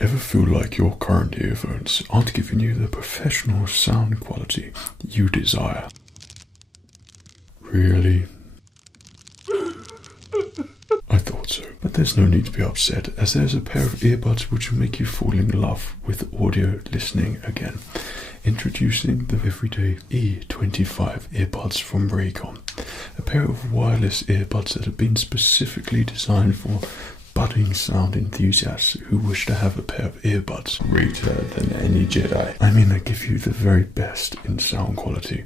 Ever feel like your current earphones aren't giving you the professional sound quality you desire? Really? I thought so, but there's no need to be upset, as there's a pair of earbuds which will make you fall in love with audio listening again. Introducing the everyday E25 earbuds from Raycon, a pair of wireless earbuds that have been specifically designed for budding sound enthusiasts who wish to have a pair of earbuds greater than any Jedi. I mean, they give you the very best in sound quality,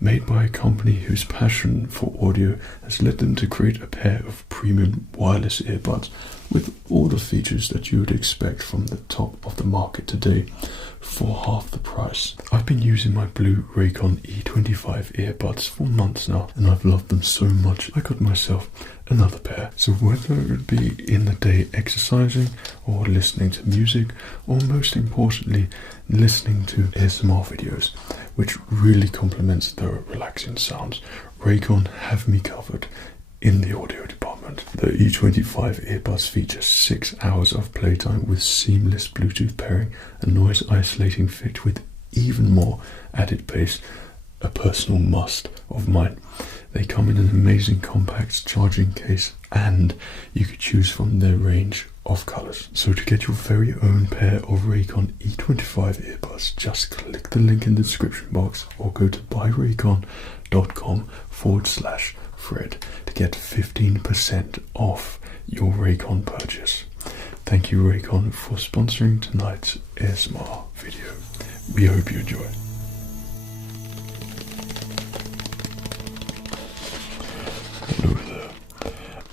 made by a company whose passion for audio has led them to create a pair of premium wireless earbuds with all the features that you would expect from the top of the market today for half the price. I've been using my blue Raycon E25 earbuds for months now, and I've loved them so much I got myself another pair. So whether it be in the day exercising or listening to music, or most importantly listening to ASMR videos, which really complements the relaxing sounds, Raycon have me covered in the audio department. The E25 earbuds feature 6 hours of playtime with seamless Bluetooth pairing, a noise isolating fit with even more added bass, a personal must of mine. They come in an amazing compact charging case, and you could choose from their range of colors. So to get your very own pair of Raycon E25 earbuds, just click the link in the description box or go to buyraycon.com/Fred to get 15% off your Raycon purchase. Thank you, Raycon, for sponsoring tonight's ASMR video. We hope you enjoy. Hello there,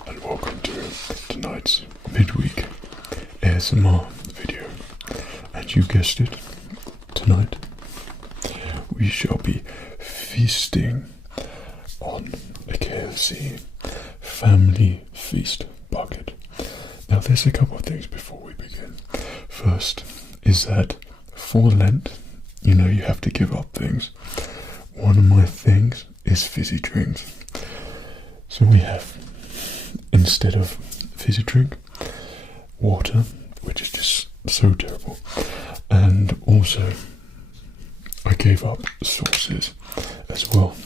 and welcome to tonight's midweek ASMR video. And you guessed it, tonight we shall be feasting on a KFC family feast bucket. Now there's a couple of things before we begin. First is that for Lent, you know, you have to give up things. One of my things is fizzy drinks. So we have, instead of fizzy drink, water, which is just so terrible. And also I gave up sauces as well,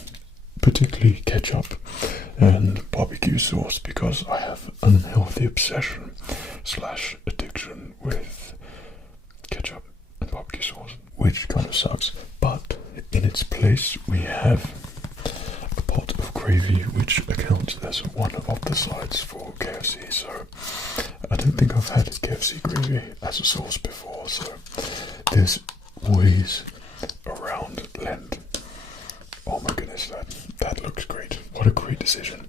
particularly ketchup and barbecue sauce, because I have an unhealthy obsession / addiction with ketchup and barbecue sauce, which kind of sucks. But in its place we have a pot of gravy, which accounts as one of the sides for KFC. So I don't think I've had KFC gravy as a sauce before, so there's ways around Lent. Oh my goodness, that looks great. What a great decision.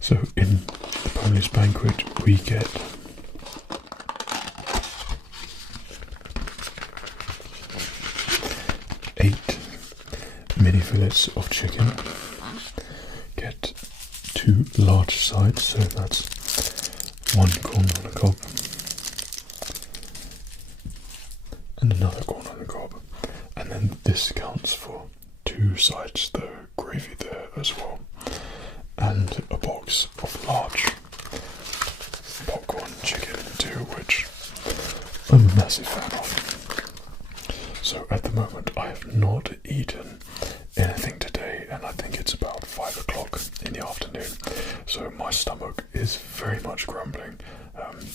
So in the bonus banquet we get eight mini fillets of chicken, get 2 large sides, so that's 1 corn on the cob and another corn on the cob, and then this counts for 2 sides, the gravy there as well, and a box of large popcorn chicken too, which I'm a massive fan of. So at the moment I have not eaten anything today, and I think it's about 5 o'clock in the afternoon, so my stomach is very much grumbling.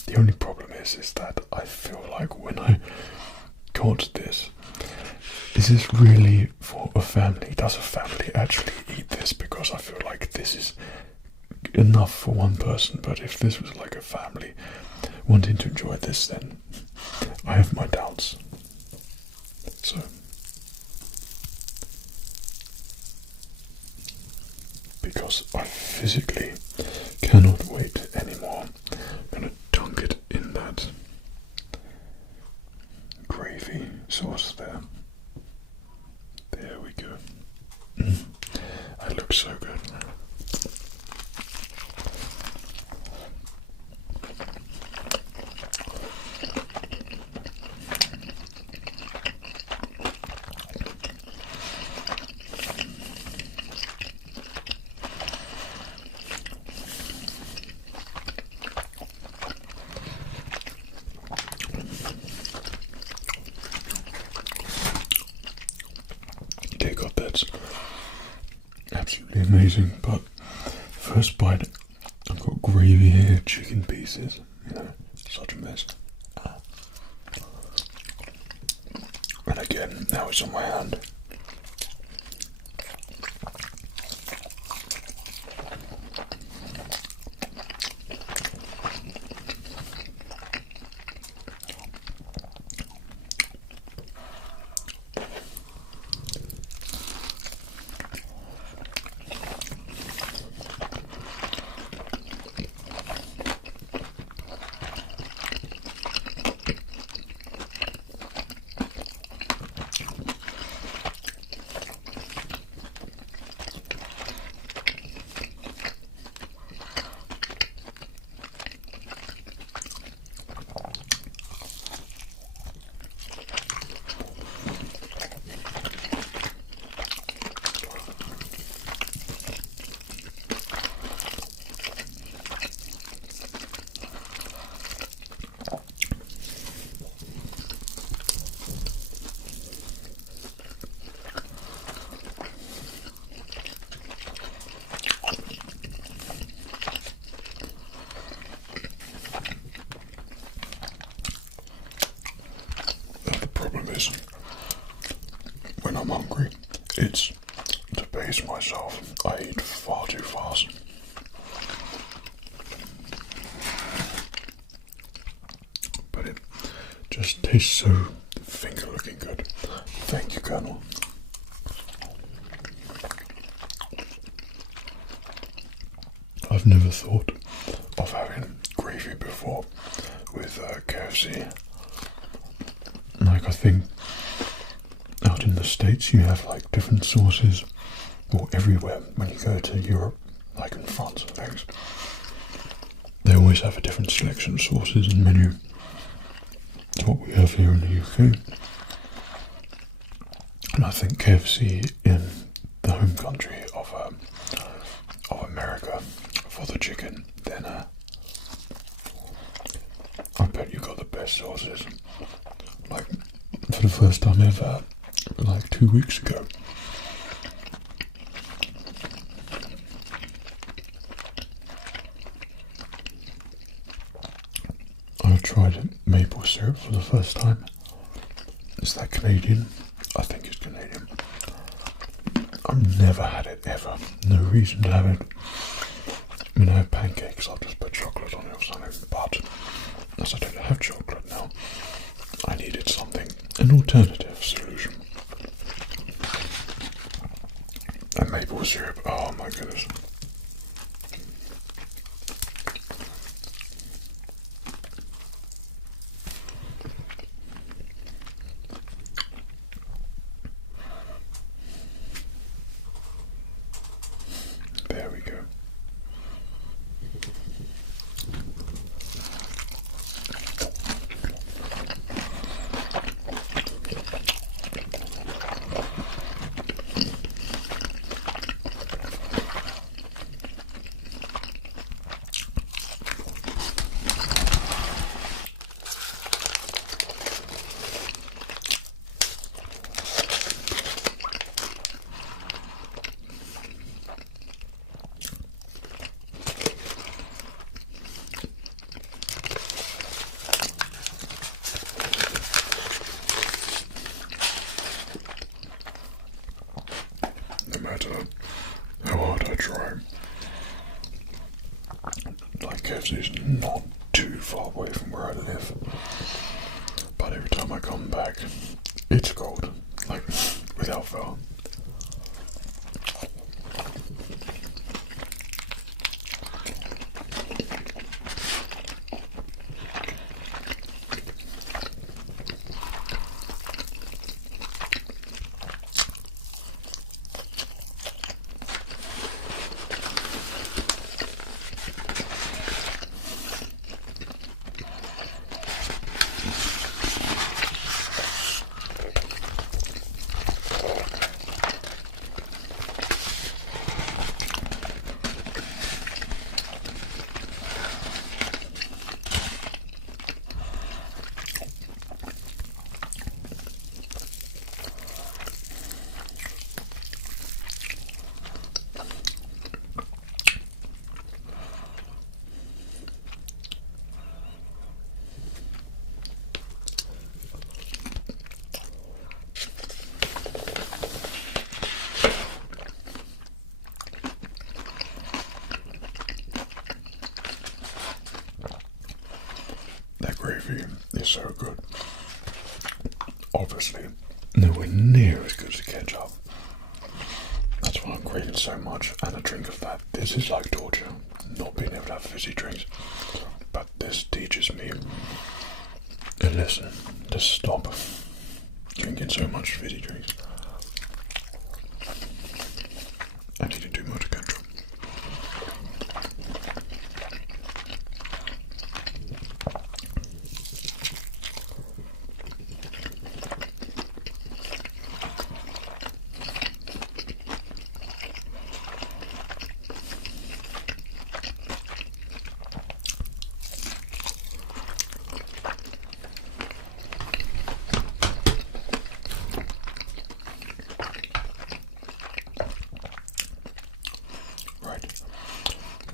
The only problem is that I feel like when I got this, is this really for a family? Does a family actually eat this? Because I feel like this is enough for one person, but if this was like a family wanting to enjoy this, then I have my doubts. So because I physically cannot wait anymore, I'm gonna dunk it in that gravy sauce there. There we go. That looks so good. amazing, but first bite, I've got gravy here, chicken pieces, such a mess. And again, now it's on my hand. When I'm hungry, it's to pace myself. I eat far too fast. But it just tastes so finger-looking good. Thank you, Colonel. I've never thought of having gravy before with KFC. Like, I think out in the States you have like different sauces, or everywhere when you go to Europe, like in France and things. They always have a different selection of sauces and menu to what we have here in the UK. And I think KFC in the home country of America for the chicken, then I bet you got the best sauces. Like, for the first time ever, like 2 weeks ago, I tried maple syrup for the first time. Is that Canadian? I think it's Canadian. I've never had it ever. No reason to have it. When I have pancakes, I'll just put chocolate on it or something. But as I don't have chocolate now, I needed something, an alternative solution. And maple syrup, oh my goodness. There we go. No matter how hard I try, like KFC is not too far away from where I live, but every time I come back, it's cold, like without fail. gravy is so good. Obviously, nowhere near as good as ketchup. That's why I'm craving so much, and a drink of that. This is like torture, not being able to have fizzy drinks. But this teaches me a lesson to stop drinking so much fizzy drinks and eating too much ketchup.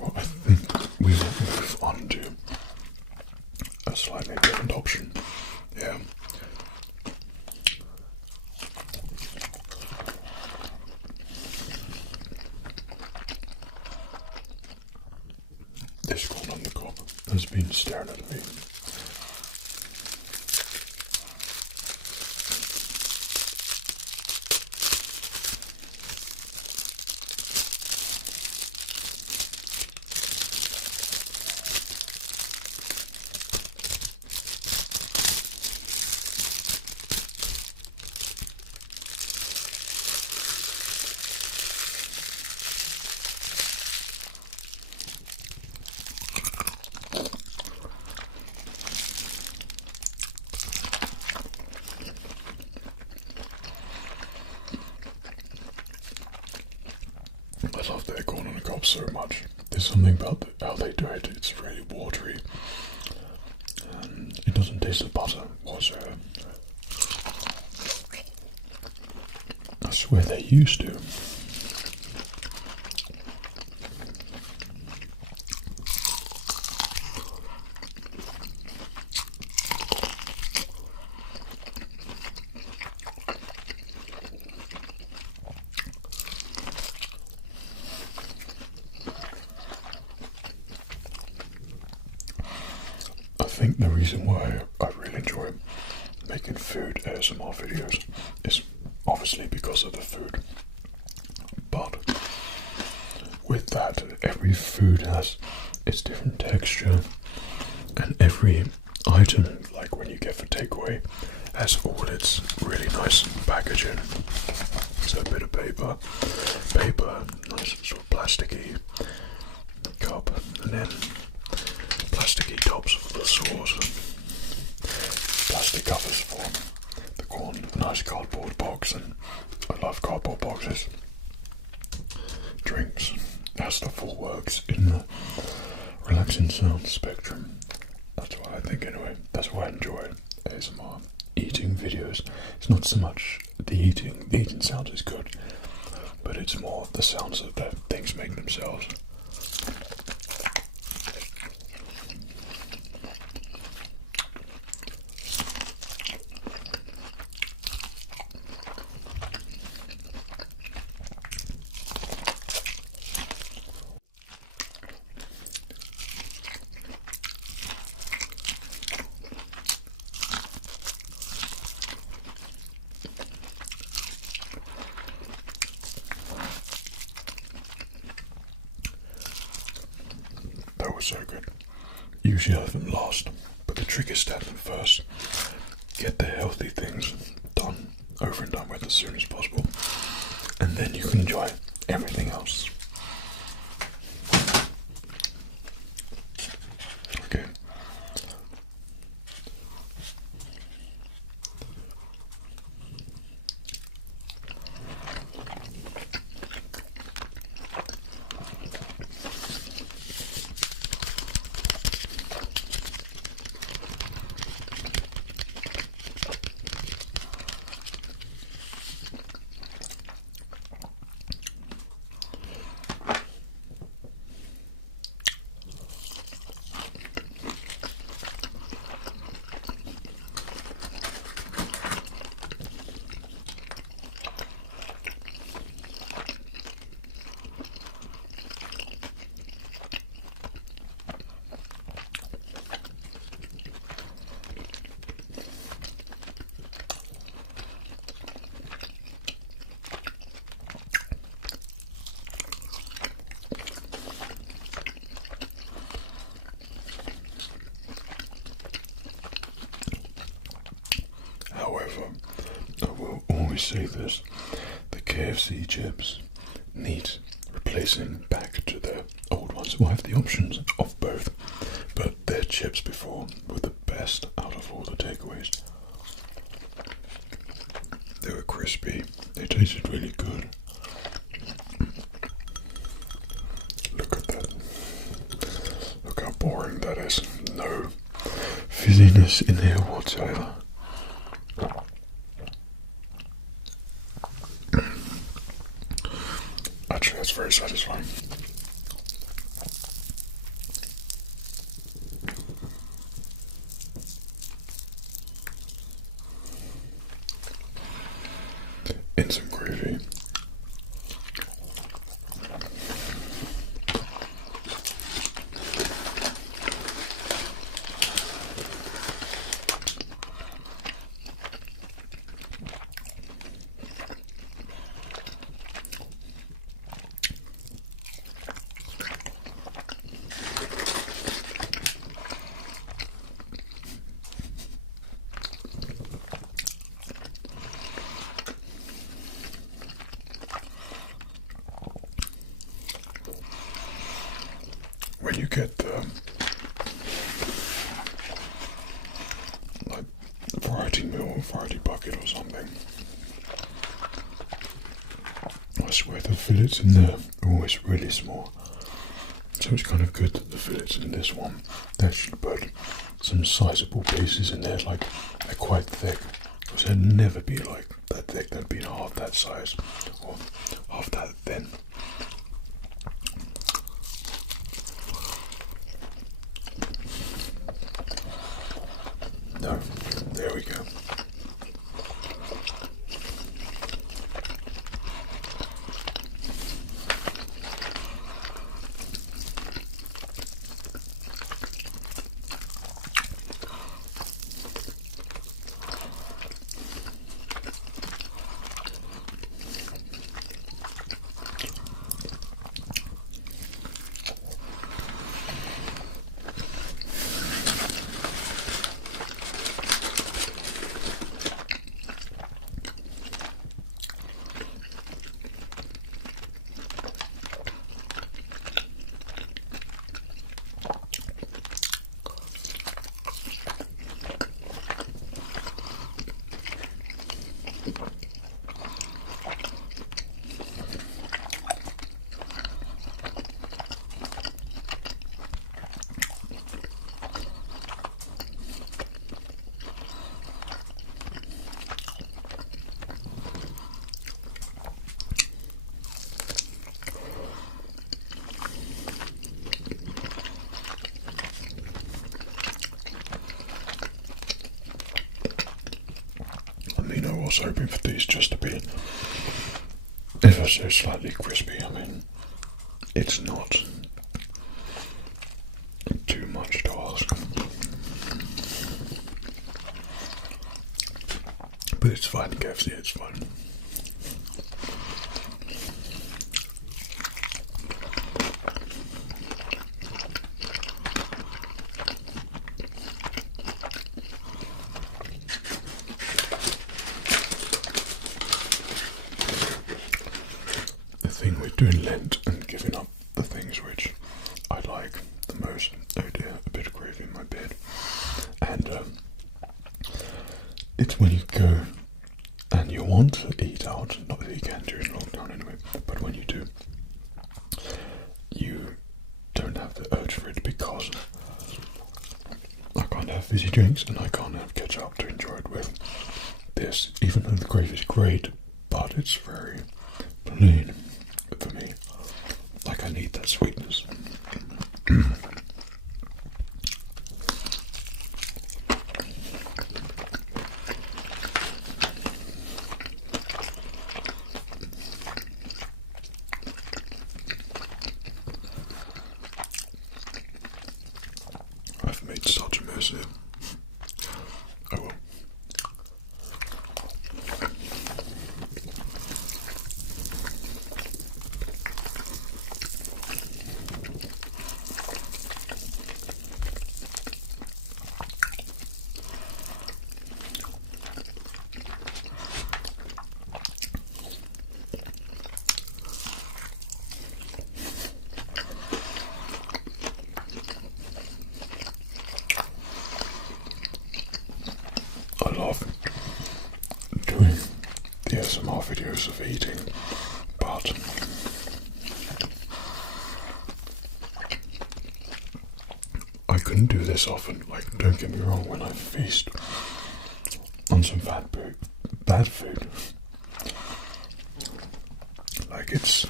Well, I think we will move on to a slightly different option. Yeah. This corn on the cob has been staring at me. I love their corn on the cob so much. There's something about how they do it. It's really watery, and it doesn't taste of butter whatsoever. I swear they used to. I think the reason why I really enjoy making food ASMR videos is obviously because of the food, but with that, every food has its different texture, and every item, like when you get for takeaway, has all its really nice packaging. So a bit of paper, nice sort of plasticky cup, and then plasticky tops for the sauce, plastic covers for the corn, a nice cardboard box, and I love cardboard boxes. Drinks, as the full works in the relaxing sound spectrum. That's what I think anyway. That's why I enjoy ASMR eating videos. It's not so much the eating sounds is good, but it's more the sounds that the things make themselves. That was so good. Usually I have them last, but the trick is to have them first. Get the healthy things done, over and done with as soon as possible, and then you can enjoy everything else. Okay. always say this, the KFC chips need replacing back to their old ones. Well, I have the options of both, but their chips before were the best out of all the takeaways. They were crispy, they tasted really good. Look at that. Look how boring that is. No fizziness in here whatsoever. Actually, that's very satisfying. Instant gravy. When you get the like variety meal, variety bucket or something, I swear the fillets in there are always really small. So it's kind of good that the fillets in this one, they should put some sizable pieces in there, like they're quite thick. Because they'd never be like that thick, they'd be half that size or half that thin. No, there we go. I was hoping for these just to be ever so slightly crispy. I mean, it's not too much to ask, but it's fine. KFC, it's fine. Doing Lent and giving up the things which I like the most. Oh dear, a bit of gravy in my beard. And it's when you go and you want to eat out, not that you can during lockdown anyway, but when you do, you don't have the urge for it because I can't have fizzy drinks and I can't have ketchup to enjoy it with. This, even though the gravy is great, but it's very plain. For me, like I need that sweetness. I've made such a mess here. Oh well. compulsive eating, but I couldn't do this often. Like, don't get me wrong, when I feast on some bad food, like it's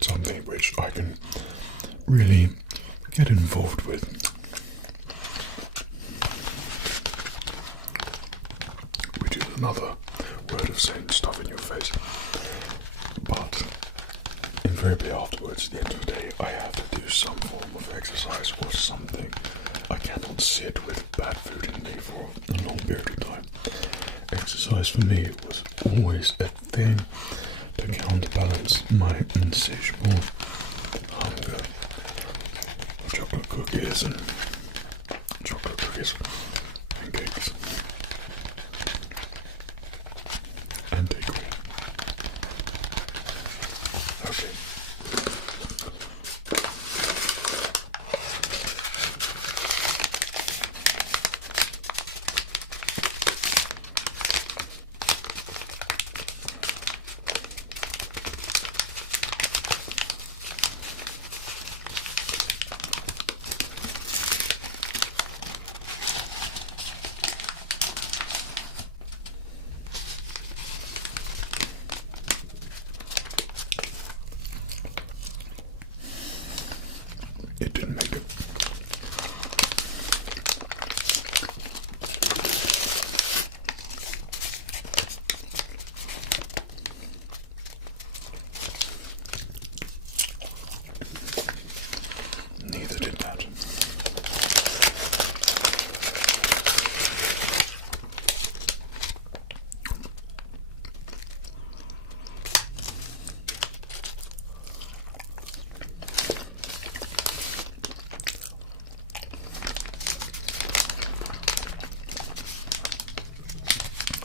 something which I can really get involved with. Which is another word of saying stuff in your face. But invariably afterwards, at the end of the day, I have to do some form of exercise or something. I cannot sit with bad food in me for a long period of time. Exercise for me was always a thing to counterbalance my insatiable hunger for chocolate cookies and cakes and takeaway. Okay. It didn't make it. Neither did that.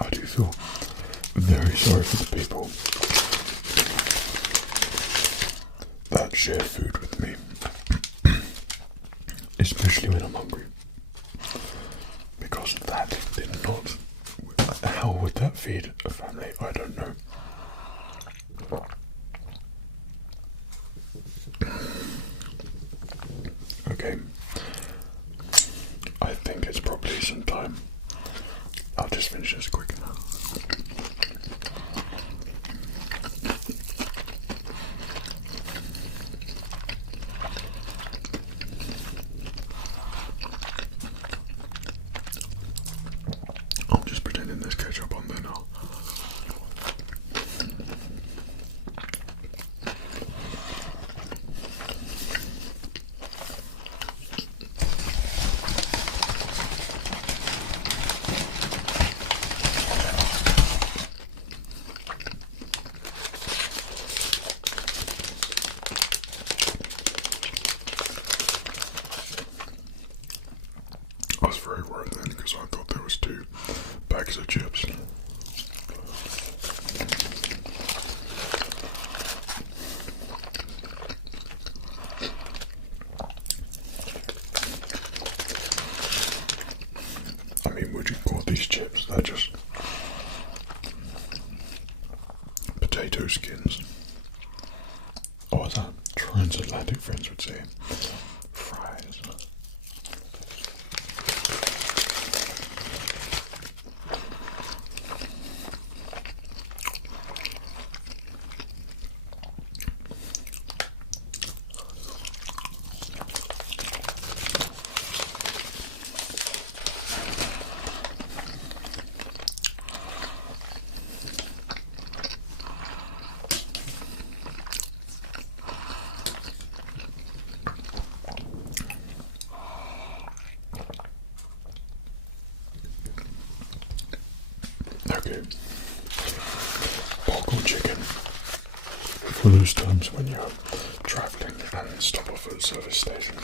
I do feel very sorry for the people that share food with me, especially when I'm hungry, because that did not. How would that feed a family? I don't know. Okay, I think it's probably some time. I'll just finish this quick now. I'm just pretending there's ketchup on there now. I was very worried then because I thought there was 2 bags of chips. I mean, would you call these chips? They're just potato skins. Or as our transatlantic friends would say, fries. Okay. Popcorn chicken. For those times when you're travelling and stop off at a service station,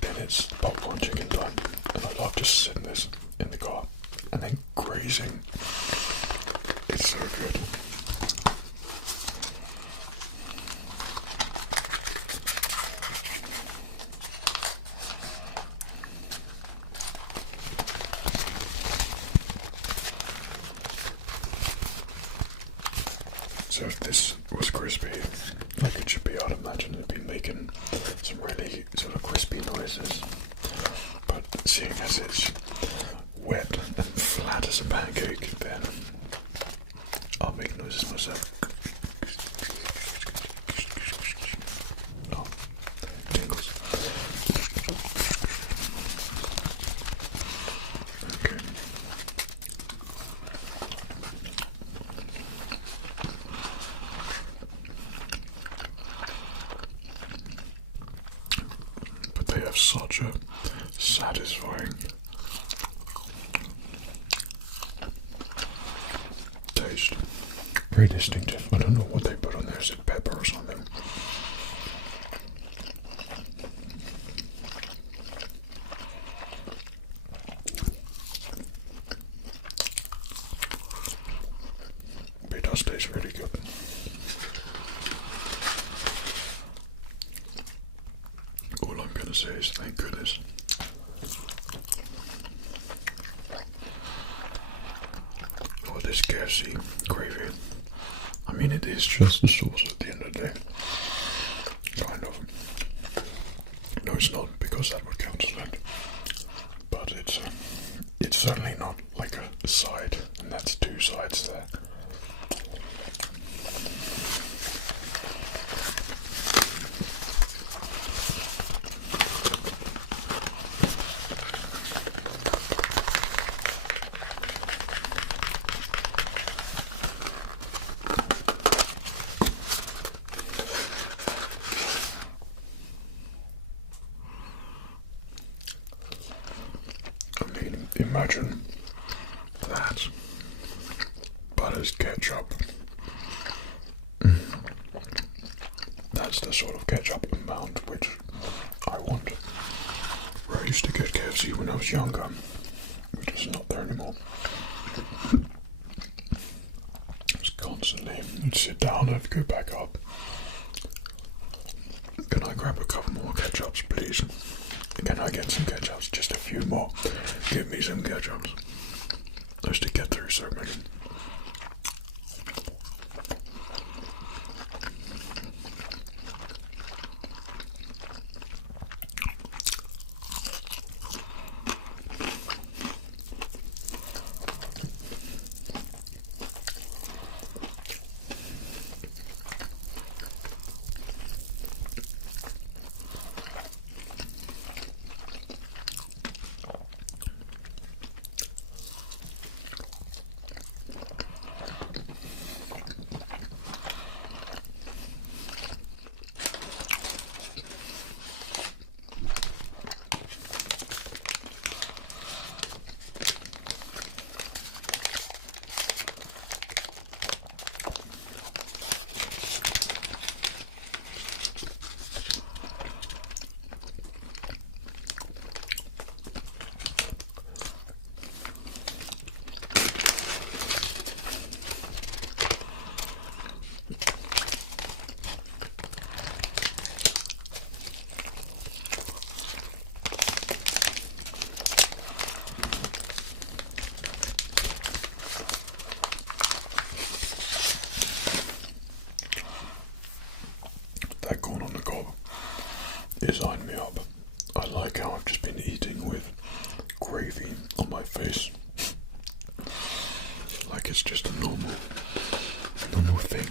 then it's popcorn chicken time. And I love just sitting this in the car and then grazing. It's so good. So if this was crispy, like it should be, I'd imagine it'd be making some really sort of crispy noises. But seeing as it's wet and flat as a pancake, then I'll make noises myself. Oh, tingles. Okay. But they have such a satisfying taste. Very distinctive. I don't know what they put on there. Is it pepper or something? But it does taste really good. All I'm gonna say is thank goodness. For this KFC gravy. I mean, it is just the sauce at the end of the day. Kind of. No, it's not, because that would count as that. But it's certainly not like a side, and that's two sides there. I mean, imagine that, but as ketchup. That's the sort of ketchup amount which I want. Where I used to get KFC when I was younger, which is not there anymore. It's constantly, I'd sit down, I'd go back up. Can I grab a couple more ketchups, please? Can I get some ketchups? Just a few more. Give me some ketchups. I used to get through so many. That corn on the cob is eyeing me up. I like how I've just been eating with gravy on my face. Like it's just a normal thing.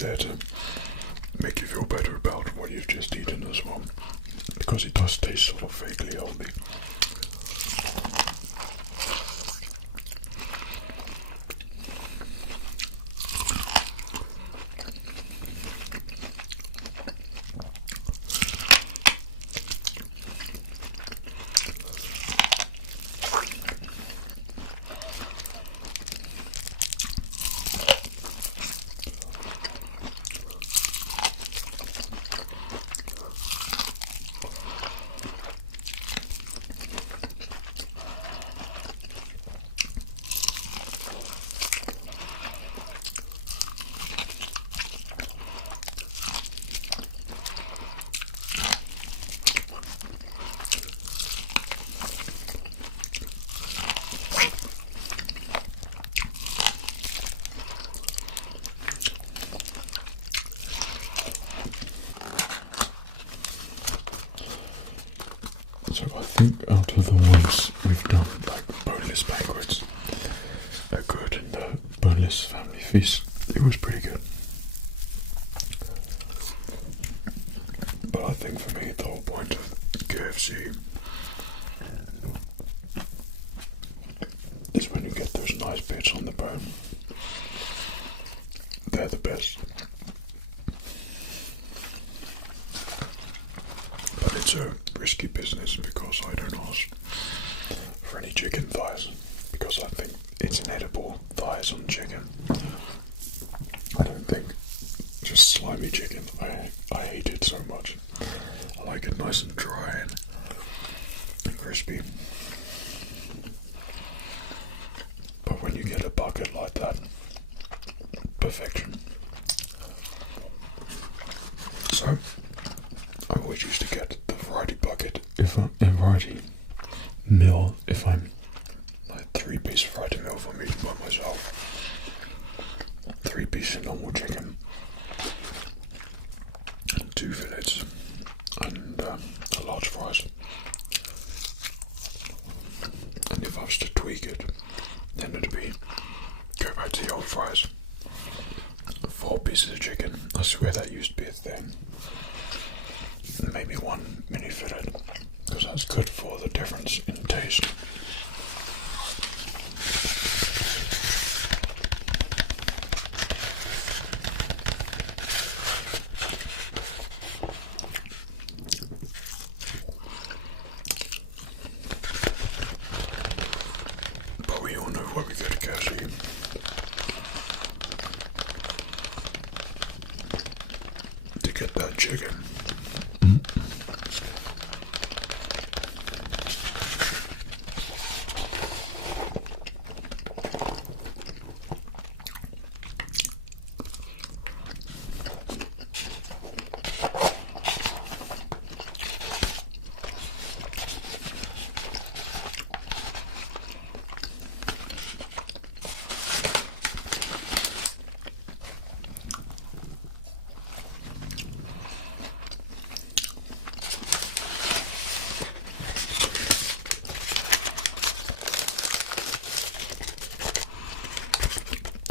there to make you feel better about what you've just eaten as well, because it does taste sort of vaguely healthy. So I think out of the ones we've done, like boneless banquets, a good and the boneless family feast, it was pretty good. But I think for me the whole point of KFC is when you get those nice bits on the bone. They're the best. But it's a risky business because I don't ask for any chicken thighs, because I think it's inedible thighs on chicken. I don't think just slimy chicken. I hate it so much. I like it nice and dry and crispy. But when you get a bucket like that, perfection. So I always used to get the variety bucket, variety meal, if I'm like 3-piece variety meal for me by myself, 3-piece normal chicken, 2 fillets, and a large fries. And if I was to tweak it, then it'd be go back to the old fries, 4 pieces of chicken. I swear that used to be a thing. Maybe 1 mini fillet, because that's good for the difference in taste. But we all know where we go to KFC. To get that chicken.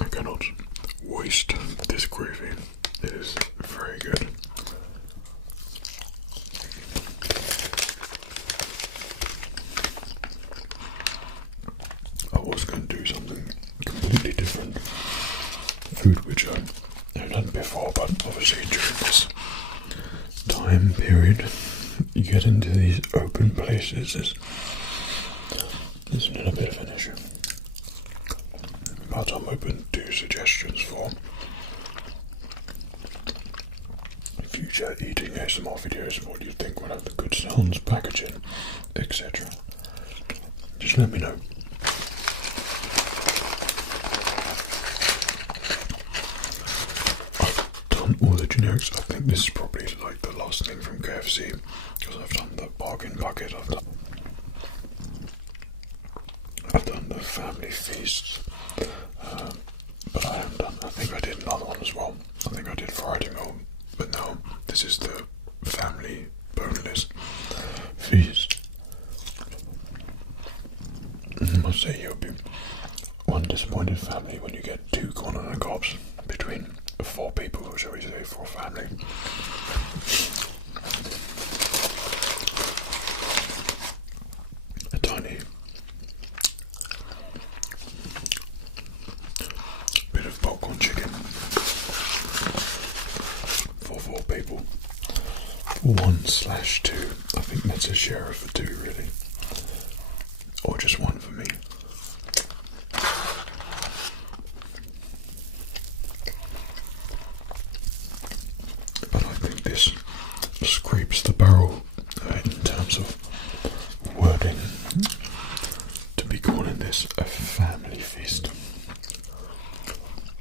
I cannot waste this gravy. It is very good. I was going to do something completely different, food which I've done before, but obviously during this time period you get into these open places, there's a little bit of an issue. But I'm open to suggestions for future eating ASMR videos, what you think would have the good sounds, packaging, etc. Just let me know. I've done all the generics. I think this is probably like the last thing from KFC, because I've done the bargain bucket, I've done the family feasts, but I haven't done, I think I did another one as well. I think I did variety meal, but no, this is the family boneless feast. I must say you'll be one disappointed family when you get 2 corn on the cobs between 4 people, shall we say, for a family. A tiny bit of popcorn chicken for 4 people. 1/2. I think that's a share of 2, really. Or just 1 for me. But I think this scrapes the barrel in terms of wording to be calling this a family feast.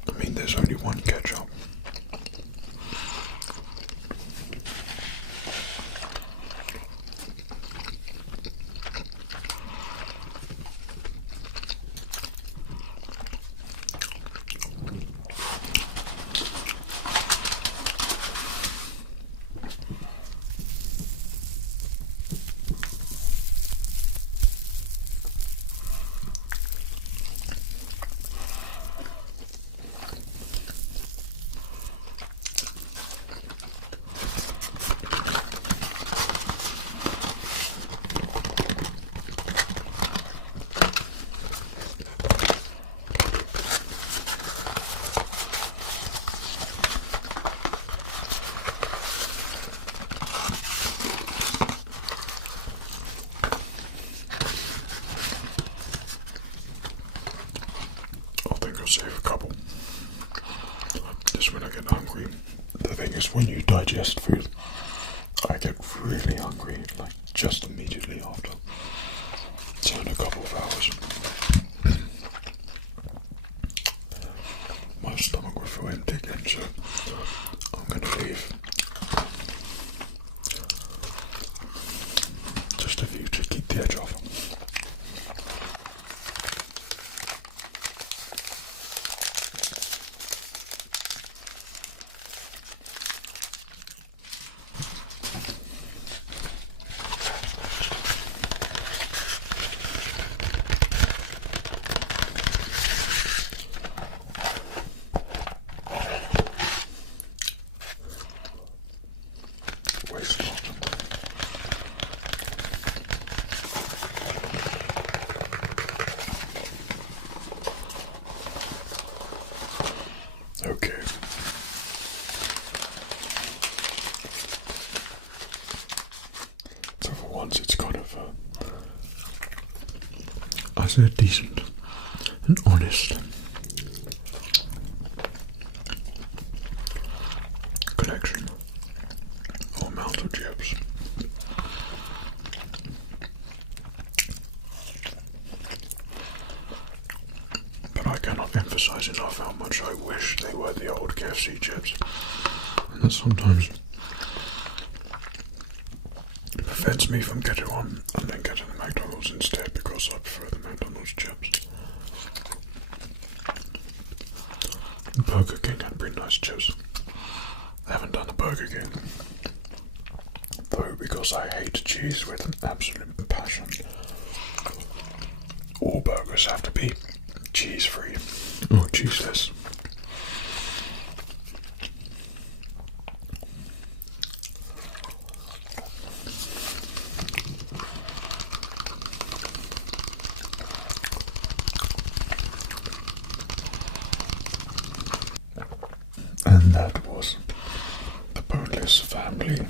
I mean, there's only 1 ketchup. Save a couple. Just when I get hungry. The thing is, when you digest food, I get really hungry, like just immediately after. So in a couple of hours, my stomach will feel empty again, so I'm going to leave just a few to keep the edge off. Okay. So for once it's kind of, I said decent and honest collection or amount of chips. But I cannot emphasize enough how much I wish they were the old KFC chips. And that sometimes prevents me from getting one and then getting the McDonald's instead, because I prefer the McDonald's chips. Burger King had pretty nice chips. I haven't done the Burger King, though, because I hate cheese with an absolute passion. All burgers have to be cheese-free or cheeseless. And that was the boneless family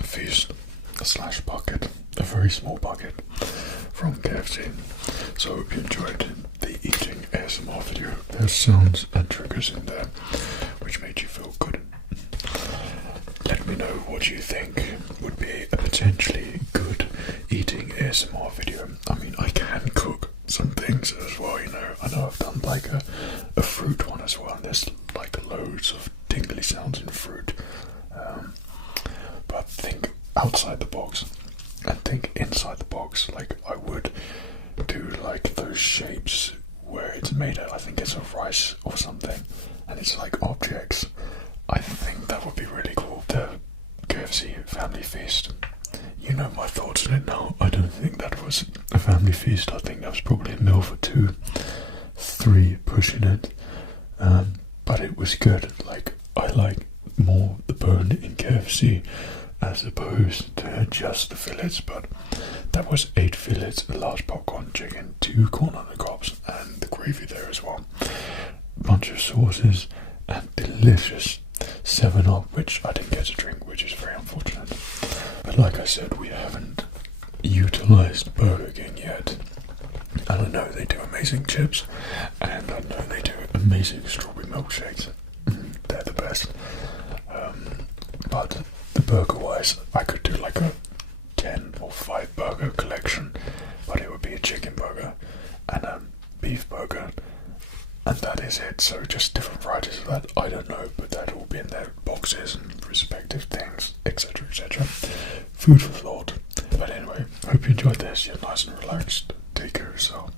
feast / bucket, a very small bucket from KFC. So I hope you enjoyed the eating ASMR video. There's sounds and triggers in there which made you feel good. Let me know what you think would be a potentially good eating ASMR video. I mean, I can cook some things as well, you know. I know I've done like a fruit one as well, and there's like loads of tingly sounds in fruit. But think outside the box and think inside the box. Like, I would do like those shapes where it's made out, I think it's of rice or something, and it's like objects. I think that would be really cool. The KFC family feast. You know my thoughts on it now. I don't think that was a family feast. I think that was probably a meal for 2, 3 pushing it. But it was good. Like, I like more the bone in KFC as opposed to just the fillets, but that was 8 fillets, a large popcorn chicken, 2 corn on the cobs, and the gravy there as well. Bunch of sauces and delicious 7-Up, which I didn't get to drink, which is very unfortunate. But like I said, we haven't utilized Burger King yet. And I know they do amazing chips, and I know they do amazing strawberry milkshakes. They're the best. But the burger-wise, I could do like a 10 or 5 burger collection, but it would be a chicken burger and a beef burger, and that is it. So just different varieties of that. I don't know, but that will be in their boxes and respective things, etc., etc. Food for thought. But anyway, hope you enjoyed this. You're nice and relaxed. Take care of yourself.